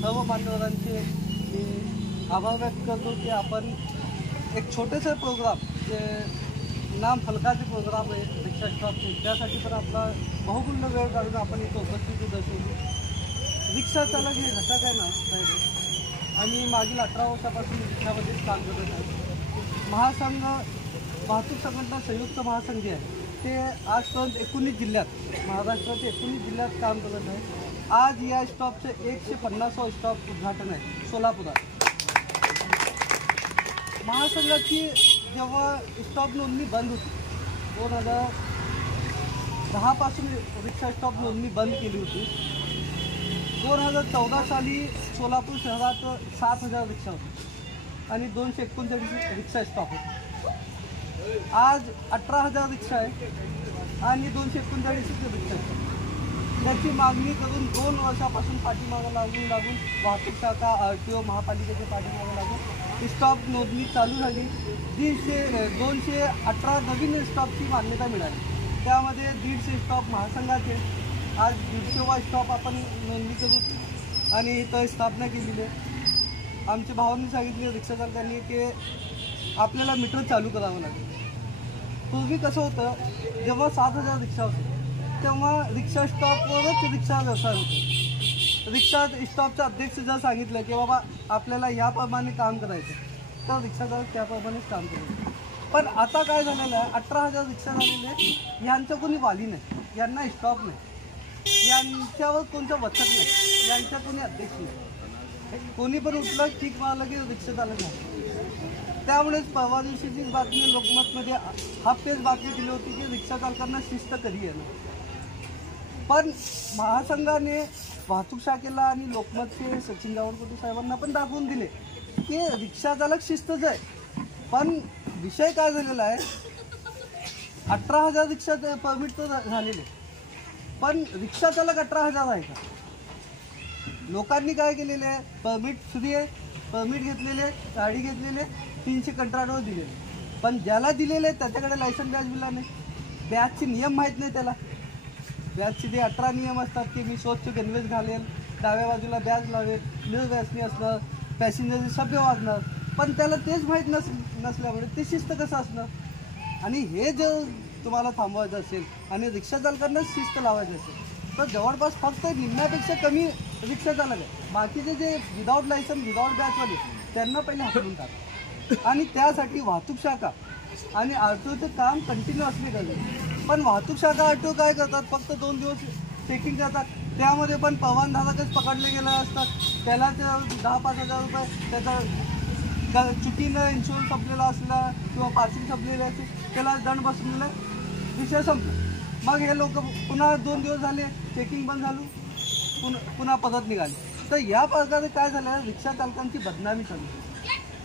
सर्व मान्यवरांचे मी आभार व्यक्त करतो की आपण एक छोटेसे प्रोग्राम जे नाम फलकाचे प्रोग्राम आहे रिक्षा स्टॉपचे, त्यासाठी पण आपला बहुमूल्य वेळ काढून आपण इथं उपस्थिती दर्शवली. रिक्षा चालक हे घटक आहे ना, आणि मागील 18 वर्षापासून रिक्षामध्येच काम करत आहे. महासंघ वाहतूक संघटना संयुक्त महासंघ जे आहे ते आजपर्यंत 19 जिल्ह्यात महाराष्ट्राच्या 19 जिल्ह्यात काम करत आहे. आज या स्टॉपचं 150वा स्टॉप उद्घाटन आहे सोलापुरात. महासंघाची जेव्हा स्टॉप नोंदणी बंद होती 2010 पासून रिक्षा स्टॉप नोंदणी बंद केली होती. 2014 साली सोलापूर शहरात 7,000 रिक्षा होती आणि 239 रिक्षा स्टॉप होते. आज 18,000 रिक्षा आहे आणि 239 रिक्षा स्टॉप. त्याची मागणी करून 2 वर्षापासून पाठीमागं लागून वाहतूक शाखा RTO महापालिकेच्या पाठीमागं लागून स्टॉप नोंदणी चालू झाली. 218 नवीन स्टॉपची मान्यता मिळाली. त्यामध्ये 150 स्टॉप महासंघाचे. आज 150वा स्टॉप आपण नोंदणी करू आणि इथं स्थापना केलेली आहे. आमच्या भावांनी सांगितले रिक्षा चालकांनी की आपल्याला मीटर चालू करावं लागेल. पूर्वी कसं होतं, जेव्हा 7,000 रिक्षा होते तेव्हा रिक्षा स्टॉपवरच रिक्षा व्यवसाय होतो. रिक्षा स्टॉपचा अध्यक्ष जर सांगितलं की बाबा आपल्याला याप्रमाणे काम करायचं तर रिक्षा चालक त्याप्रमाणेच काम करायचं. पण आता काय झालेलं आहे, 18,000 रिक्षा झालेले, यांचं कोणी वाली नाही, यांना स्टॉप नाही, यांच्यावर कोणतं वचक नाही, यांच्या कोणी अध्यक्ष नाही. कोणी पण उठलं ठीक मारलं की रिक्षा चालक नाही. त्यामुळेच परवा दिवशीची बातमी लोकमतमध्ये हाफ पेज बातमी दिली होती की रिक्षा चालकांना शिस्त कधी येणार. पण महासंघाने वाहतूक शाखेला आणि लोकमतचे सचिन जावळकर साहेबांना पण दाखवून दिले की रिक्षा चालक शिस्तच आहे. पण विषय काय झालेला आहे, 18,000 रिक्षा परमिट तर झालेले, पण रिक्षा चालक 18,000 आहे का? लोकांनी काय केलेले आहे, परमिट फ्री आहे, परमिट घेतलेले, गाडी घेतलेले, 300 कंत्राटवर दिलेले, पण ज्याला दिलेले त्याच्याकडे लायसन बॅच बिला नाही, बॅचचे नियम माहीत नाही त्याला. बॅचचे जे 18 नियम असतात की मी स्वच्छ गणवेश घालेल, डाव्या बाजूला बॅच लावेल, निर्व्यसनी असणार, पॅसेंजरचे सभ्य वागणार, पण त्याला तेच माहीत नसल्यामुळे ते शिस्त कसं असणार. आणि हे जर तुम्हाला थांबवायचं असेल आणि रिक्षा चालकांना शिस्त लावायचं असेल तर जवळपास फक्त निम्म्यापेक्षा कमी रिक्षा चालक आहे. बाकीचे जे विदाऊट लायसन विदाऊट बॅचवाले त्यांना पहिले हटवून टाका. आणि त्यासाठी वाहतूक शाखा आणि RTOचं काम कंटिन्यू असणे गरजेचं. पण वाहतूक शाखा RTO काय करतात, फक्त 2 दिवस चेकिंग करतात. त्यामध्ये पण परवानधारकच पकडले गेले असतात, त्याला 10-5 हजार रुपये त्याचा चुकीनं इन्शुरन्स संपलेला असला किंवा पासिंग संपलेले असेल त्याला दंड बसलेला, विषय संपला. मग हे लोक पुन्हा 2 दिवस झाले चेकिंग बंद झालं, पुन्हा परत निघाले. तर या प्रकारे काय झालं आहे, रिक्षा चालकांची बदनामी चालू आहे.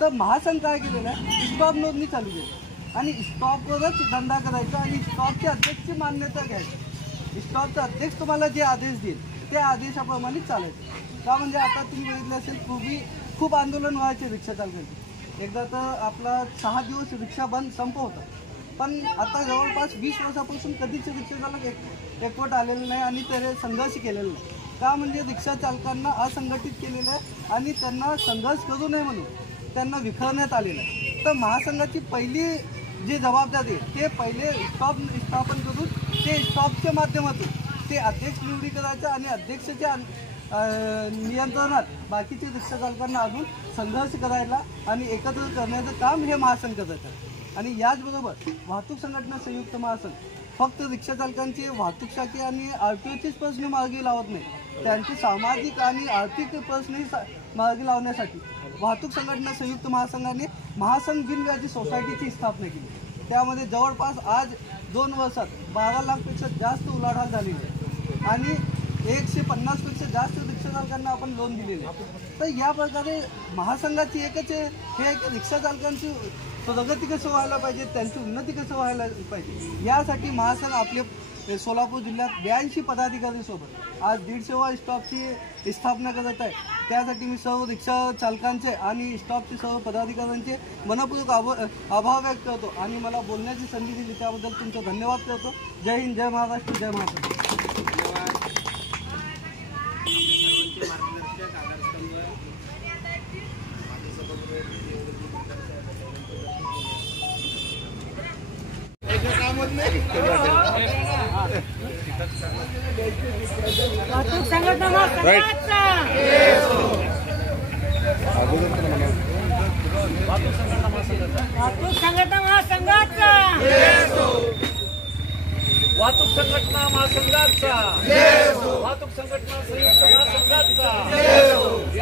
तर महासंघ काय केलेलं आहे, स्टॉप नोंदणी चालू केली आणि स्टॉपवरच धंदा करायचा आणि स्टॉपच्या अध्यक्षची मान्यता घ्यायची. स्टॉपचा अध्यक्ष तुम्हाला जे आदेश देईल त्या आदेशाप्रमाणे चालायचं. का म्हणजे आता तुम्ही बघितलं असेल, पूर्वी खूप आंदोलन व्हायचे रिक्षा चालकांचे. एकदा तर आपला 6 दिवस रिक्षा बंद संप होता, पण आता जवळपास 20 वर्षापासून कधीच रिक्षा चालक एकवट आलेलं नाही आणि त्याने संघर्ष केलेला नाही. का म्हणजे रिक्षा चालकांना असंघटित केलेलं आहे आणि त्यांना संघर्ष करू नये म्हणून त्यांना विखरण्यात आलेलं आहे. तर महासंघाची पहिली जी जबाबदारी आहे ते पहिले स्टॉप स्थापन करून ते स्टॉपच्या माध्यमातून ते अध्यक्ष निवडी करायचं आणि अध्यक्षाच्या नियंत्रणात बाकीचे रिक्षा चालकांना अजून संघर्ष करायला आणि एकत्र करण्याचं काम हे महासंघ करत आहे. आणि याचबरोबर वाहतूक संघटना संयुक्त महासंघ फक्त रिक्षा चालकांचे वाहतूक शाखे आणि RTOचेच प्रश्न मार्गी लावत नाही, त्यांचे सामाजिक आणि आर्थिक प्रश्नही मार्गी लावण्यासाठी वाहतूक संघटना संयुक्त महासंघाने महासंघ बिनव्याजी सोसायटीची स्थापना केली. त्यामध्ये जवळपास आज 2 वर्षात 12 लाखपेक्षा जास्त उलाढाल झालेली आहे आणि 150पेक्षा जास्त रिक्षा चालकांना आपण लोन दिलेले आहे. तर या प्रकारे महासंघाची एकच आहे, हे की रिक्षा चालकांची प्रगती कसं व्हायला पाहिजे, त्यांची उन्नती कसं व्हायला पाहिजे, यासाठी महासंघ आपले सोलापूर जिल्ह्यात 82 पदाधिकाऱ्यांसोबत आज 150वा स्टॉपची स्थापना करत आहे. त्यासाठी मी सर्व रिक्षा चालकांचे आणि स्टॉपचे सर्व पदाधिकाऱ्यांचे मनपूर्वक आभार व्यक्त करतो आणि मला बोलण्याची संधी दिली त्याबद्दल तुमचं धन्यवाद करतो. जय हिंद, जय महाराष्ट्र, जय महाराष्ट्र. वाहतूक संघटना महासंघाचा वाहतूक संघटना महासंघाचा वाहतूक संघटना महासंघाचा वाहतूक संघटना संयुक्त महासंघाचा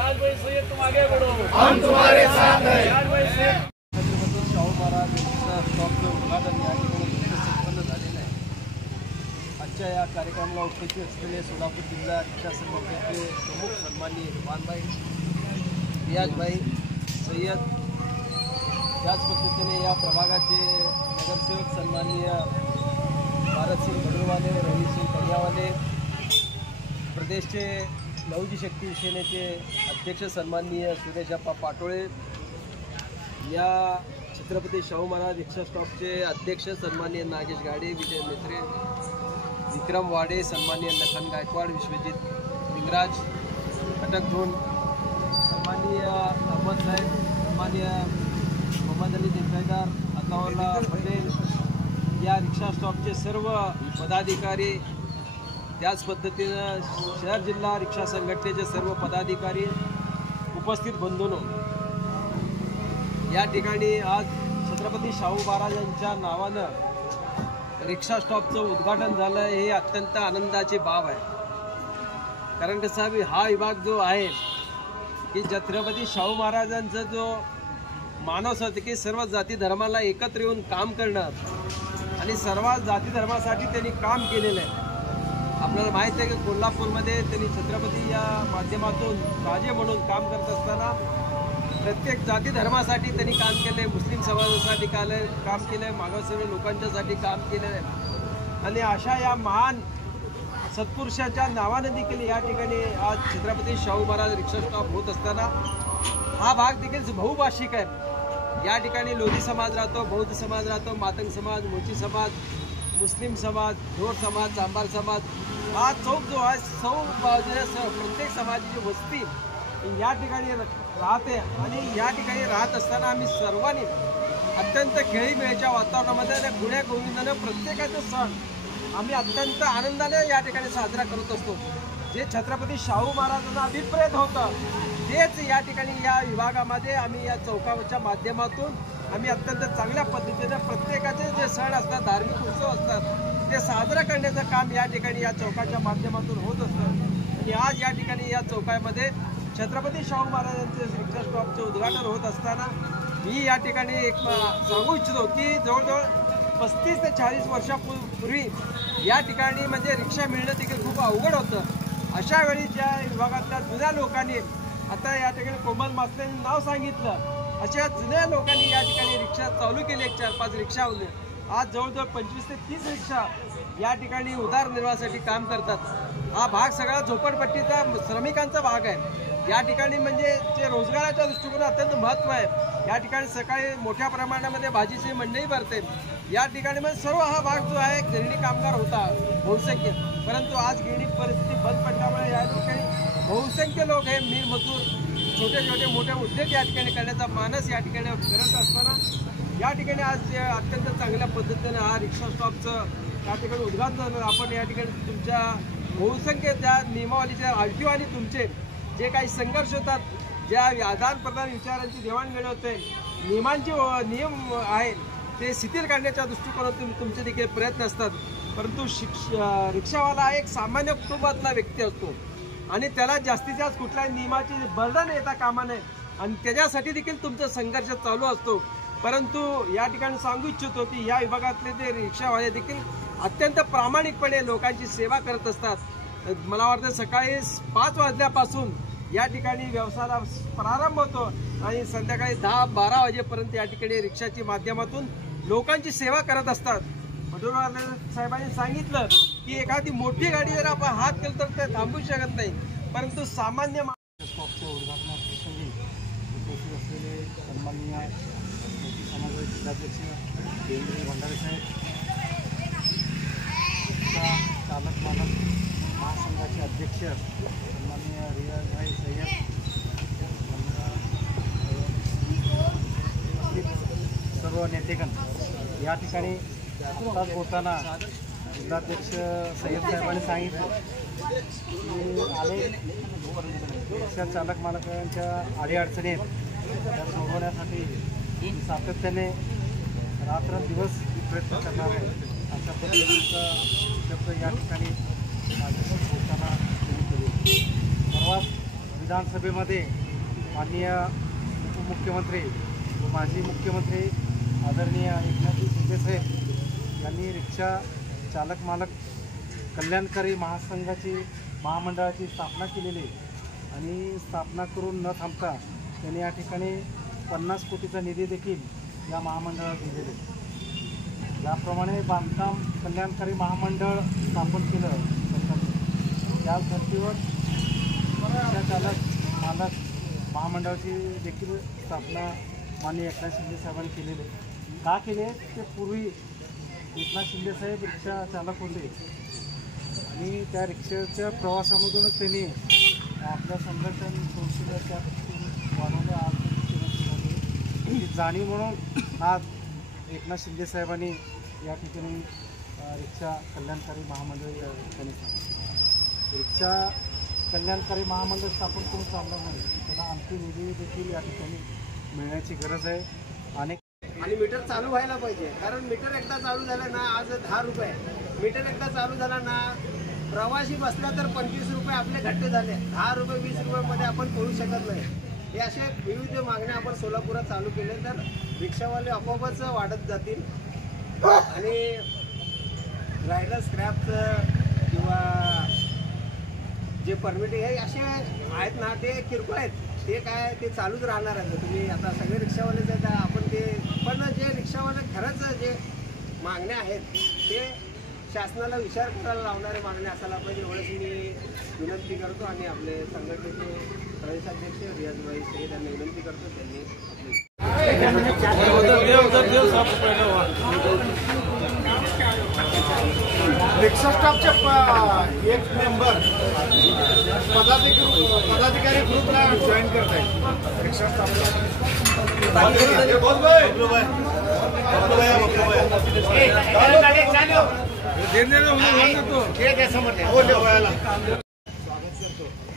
आज भाई सैयद तुम आगे बढ़ो हम तुम्हारे साथ हैं आज भाई सैयद छत्रपती शाहू महाराज यांच्या स्टॉपचं उद्घाटन या ठिकाणी संपन्न झालेलं आहे. आजच्या या कार्यक्रमाला उपस्थित असलेले सोलापूर जिल्हा रिक्षा संघटनेचे प्रमुख सन्माननीय वानभाई रियाजभाई सय्यद, त्याच पद्धतीने या प्रभागाचे नगरसेवक सन्माननीय भारतसिंग भडूरवाले, रविसिंग कन्यावाले, प्रदेशचे लहुजी शक्ती सेनेचे अध्यक्ष सन्माननीय सुरेशप्पा पाटोळे, या छत्रपती शाहू महाराज रिक्षा स्टॉपचे अध्यक्ष सन्माननीय नागेश गाडे, विजय मेत्रे, विक्रम वाडे, सन्माननीय लखन गायकवाड, विश्वजित लिंगराज, कटक धोन, सन्माननीय अहमद साहेब, सन्माननीय मोहम्मद अली देसाईदार, अताउल्ला पटेल, या रिक्षा स्टॉपचे सर्व पदाधिकारी, त्याच पद्धतीनं शहर जिल्हा रिक्षा संघटनेचे सर्व पदाधिकारी, उपस्थित बंधूंनो, या ठिकाणी आज छत्रपती शाहू महाराजांच्या नावानं रिक्षा स्टॉपचं उद्घाटन झालं. हे अत्यंत आनंदाची बाब आहे. कारण कसं हा विभाग जो आहे की छत्रपती शाहू महाराजांचा जो मानस होता की सर्व जाती धर्माला एकत्र येऊन काम करणं आणि सर्व जाती धर्मासाठी त्यांनी काम केलेलं आहे. आपल्याला माहीत आहे की कोल्हापूरमध्ये त्यांनी छत्रपती या माध्यमातून राजे म्हणून काम करत असताना प्रत्येक जाती धर्मासाठी त्यांनी काम केलं, मुस्लिम समाजासाठी काम केलं, मागासवर्गीय लोकांच्यासाठी काम केलेलं आहे. आणि अशा या महान सत्पुरुषाच्या नावानं देखील या ठिकाणी आज छत्रपती शाहू महाराज रिक्षा स्टॉप होत असताना हा भाग देखील बहुभाषिक आहे. या ठिकाणी लोधी समाज राहतो, बौद्ध समाज राहतो, मातंग समाज, मोची समाज, मुस्लिम समाज, ढोर समाज, चांभार समाज, हा चौक जो आहे प्रत्येक समाजाची वस्ती या ठिकाणी राहते. आणि या ठिकाणी राहत असताना आम्ही सर्वांनी अत्यंत खेळीमेळीच्या वातावरणामध्ये गुण्या गोविंदानं प्रत्येकाचा सण आम्ही अत्यंत आनंदाने या ठिकाणी साजरा करत असतो. जे छत्रपती शाहू महाराजांना अभिप्रेत होतं तेच या ठिकाणी या विभागामध्ये आम्ही या चौकाच्या माध्यमातून आम्ही अत्यंत चांगल्या पद्धतीने प्रत्येकाचे जे सण असतात, धार्मिक उत्सव असतात, ते साजरा करण्याचं काम या ठिकाणी या चौकाच्या माध्यमातून होत असतं. आणि आज या ठिकाणी या चौकामध्ये छत्रपती शाहू महाराजांचे रिक्षा स्टॉपचे उद्घाटन होत असताना मी या ठिकाणी एक सांगू इच्छितो की जवळजवळ 35 ते 40 वर्षापूर्वी या ठिकाणी म्हणजे रिक्षा मिळणं देखील खूप अवघड होतं. अशा वेळी ज्या विभागातल्या जुन्या लोकांनी, आता या ठिकाणी कोमल मास्त्यांनी नाव सांगितलं, अशा जुन्या लोकांनी या ठिकाणी रिक्षा चालू केली, 4-5 रिक्षा होते. आज जवळजवळ 25 ते 30 रिक्षा या ठिकाणी उदरनिर्वाहासाठी काम करतात. हा भाग सगळा झोपडपट्टीचा श्रमिकांचा भाग आहे. या ठिकाणी म्हणजे जे रोजगाराच्या दृष्टिकोनात अत्यंत महत्त्व आहे. या ठिकाणी सकाळी मोठ्या प्रमाणामध्ये भाजीची मंडई भरते. या ठिकाणी म्हणजे सर्व हा भाग जो आहे गिरणी कामगार होता बहुसंख्य, परंतु आज गिरणी परिस्थिती बंद पडल्यामुळे या ठिकाणी बहुसंख्य लोक हे मीर मजूर, छोटे छोटे मोठे उद्योग या ठिकाणी करण्याचा मानस या ठिकाणी करत असताना या ठिकाणी आज अत्यंत चांगल्या पद्धतीने हा रिक्षा स्टॉपचं या ठिकाणी उद्घाटन आपण या ठिकाणी तुमच्या बहुसंख्य त्या नियमावलीच्या आलटीओ आणि तुमचे जे काही संघर्ष होतात, ज्या आदान प्रदान विचारांची देवाणघेवाण होते, नियम आहे ते शिथिल करण्याच्या दृष्टिकोनातून तुमचे देखील प्रयत्न असतात. परंतु रिक्षावाला एक सामान्य कुटुंबातला व्यक्ती असतो आणि त्याला जास्तीत जास्त कुठल्याही नियमाची बर्डन येता कामा नये आणि त्याच्यासाठी देखील तुमचा संघर्ष चालू असतो. परंतु या ठिकाणी सांगू इच्छितो की या विभागातले जे रिक्षावाले देखील अत्यंत प्रामाणिकपणे लोकांची सेवा करत असतात. मला वाटतं सकाळी 5 वाजल्यापासून या ठिकाणी व्यवसायाला प्रारंभ होतो आणि संध्याकाळी 10-12 वाजेपर्यंत या ठिकाणी रिक्षाच्या माध्यमातून लोकांची सेवा करत असतात. भडूरवाले साहेबांनी सांगितलं की एखादी मोठी गाडी जर आपण हात केलं तर ते थांबू शकत नाही, परंतु सामान्य स्टॉपच्या उद्घाटनाप्रसंगी उपस्थित असलेले सन्माननीय मोठी समाजाचे जिल्हाध्यक्ष देवेंद्र भंडारे साहेब, चालक मालक महासंघाचे अध्यक्ष सन्माननीय रियाजभाई सय्यद, सर्व नेतेगण, या ठिकाणी आत्ताच बोलताना जिल्हाध्यक्ष सय्यद साहेबांनी सांगितलं की रिक्षा चालक मालकांच्या अडीअडचणी आहेत त्या सोडवण्यासाठी सातत्याने रात्रंदिवस प्रयत्न करणार आहे अशा पद्धतीचा शब्द या ठिकाणी माझ्याशी बोलताना केली. परवाच विधानसभेमध्ये माननीय उपमुख्यमंत्री व माजी मुख्यमंत्री आदरणीय एकनाथ शिंदेसाहेब यांनी रिक्षा चालक मालक कल्याणकारी महामंडळाची स्थापना केलेली आणि स्थापना करून न थांबता त्यांनी या ठिकाणी 50 कोटीचा निधी देखील या महामंडळात दिलेले. याप्रमाणे बांधकाम कल्याणकारी महामंडळ स्थापन केलं सरकारने. त्या धर्तीवर रिक्षा चालक मालक महामंडळाची देखील स्थापना माननीय एकनाथ शिंदे साहेबांनी केलेली. का केले ते पूर्वी एकनाथ शिंदे साहेब रिक्षा चालक होते आणि त्या रिक्षाच्या प्रवासामधूनच त्यांनी आपल्या संघटन संस्थेला त्या वाढवल्या जाणीव म्हणून आज एकनाथ शिंदे साहेबांनी या ठिकाणी रिक्षा कल्याणकारी महामंडळ या ठिकाणी रिक्षा कल्याणकारी महामंडळ स्थापन करून चालणार नाही, त्याला आणखी निधी देखील या ठिकाणी मिळण्याची गरज आहे. आणि मीटर चालू व्हायला पाहिजे, कारण मीटर एकदा चालू झालं ना, आज 10 रुपये मीटर एकदा चालू झाला ना, प्रवासी बसला तर 25 रुपये आपले घट्टे झाले. 10 रुपये 20 रुपयामध्ये आपण पळू शकत नाही. हे असे विविध मागण्या आपण सोलापुरात चालू केले तर रिक्षावाले आपोआपच वाढत जातील. आणि राहिलं स्क्रॅपचं किंवा जे परमिटिंग आहे असे आहेत ना, ते किरकोळ आहेत. ते काय ते चालूच राहणार आहे. तुम्ही आता सगळे रिक्षावालेच आहेत आपण ते, पण जे रिक्षावाले खरंच जे मागण्या आहेत ते शासनाला विचार करायला लावणारे मागण्या असायला पाहिजे, एवढंच मी विनंती करतो. आणि आपले संघटनेचे प्रदेशाध्यक्ष रियाजभाई सय्यद यांना विनंती करतो त्यांनी रिक्षा स्टाफचे एक मेंबर पदाधिकारी ग्रुपला जॉईन करत आहे. रिक्षा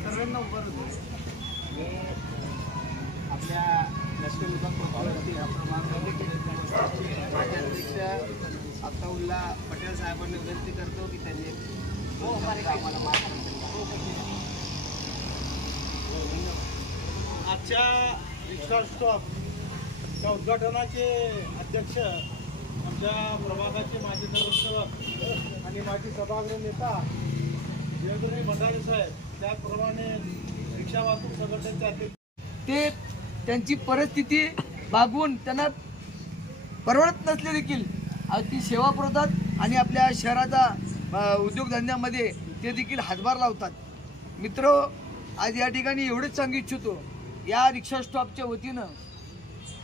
सर्वांना उभं होतो. मी आपल्या लष्कर विभाग प्रमुख राज्याध्यक्ष अत्ताउल्ला पटेल साहेबांना विनंती करतो की त्यांनी आम्हाला आजच्या रिक्षा स्टॉपच्या उद्घाटनाचे अध्यक्ष आमच्या प्रभागाचे माजी नगरसेवक आणि माजी सभागृह नेता देवदुरी भंडारे साहेब, त्याचप्रमाणे रिक्षा वाहतूक संघटनेचे अध्यक्ष ते त्यांची परिस्थिती भागवून त्यांना परवडत नसले देखील ती सेवा पुरवतात आणि आपल्या शहराचा उद्योगधंद्यामध्ये ते देखील हातभार लावतात. मित्र, आज या ठिकाणी एवढंच सांगू इच्छितो या रिक्षा स्टॉपच्या वतीनं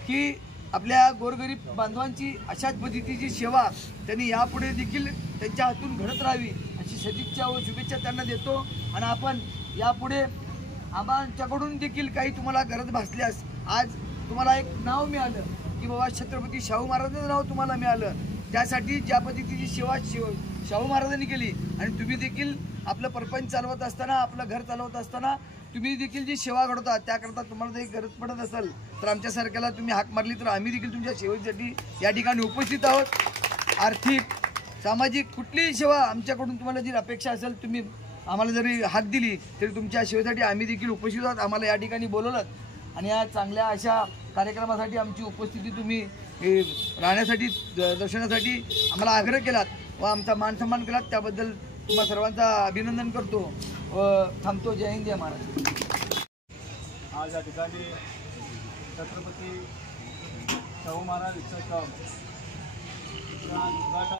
की आपल्या गोरगरीब बांधवांची अशाच पद्धतीची सेवा त्यांनी यापुढे देखील त्यांच्या हातून घडत राहावी अशी सदिच्छा व शुभेच्छा त्यांना देतो. आणि आपण यापुढे आम्हाच्याकडून देखील काही तुम्हाला गरज भासल्यास आज तुम्हाला एक नाव मिळालं की बाबा छत्रपती शाहू महाराजांचं नाव तुम्हाला मिळालं, त्यासाठी ज्या पद्धतीची सेवा शाहू महाराजांनी केली आणि तुम्ही देखील आपलं परपंच चालवत असताना, आपलं घर चालवत असताना तुम्ही देखील जी सेवा घडवता त्याकरता तुम्हाला जर गरज पडत असेल तर आमच्यासारख्याला तुम्ही हाक मारली तर आम्ही देखील तुमच्या सेवेसाठी या ठिकाणी उपस्थित आहोत. आर्थिक, सामाजिक कुठलीही सेवा आमच्याकडून तुम्हाला जी अपेक्षा असेल, तुम्ही आम्हाला जरी हाक दिली तरी तुमच्या सेवेसाठी आम्ही देखील उपस्थित आहोत. आम्हाला या ठिकाणी बोलवलं आणि या चांगल्या अशा कार्यक्रमासाठी आमची उपस्थिती तुम्ही राहण्यासाठी, दर्शनासाठी आम्हाला आग्रह केलात व आमचा मानसन्मान केलात, त्याबद्दल तुम्हा सर्वांचा अभिनंदन करतो व थांबतो. जय हिंद, जय महाराज. आज या ठिकाणी छत्रपती शाहू महाराज रिक्षा स्टॉप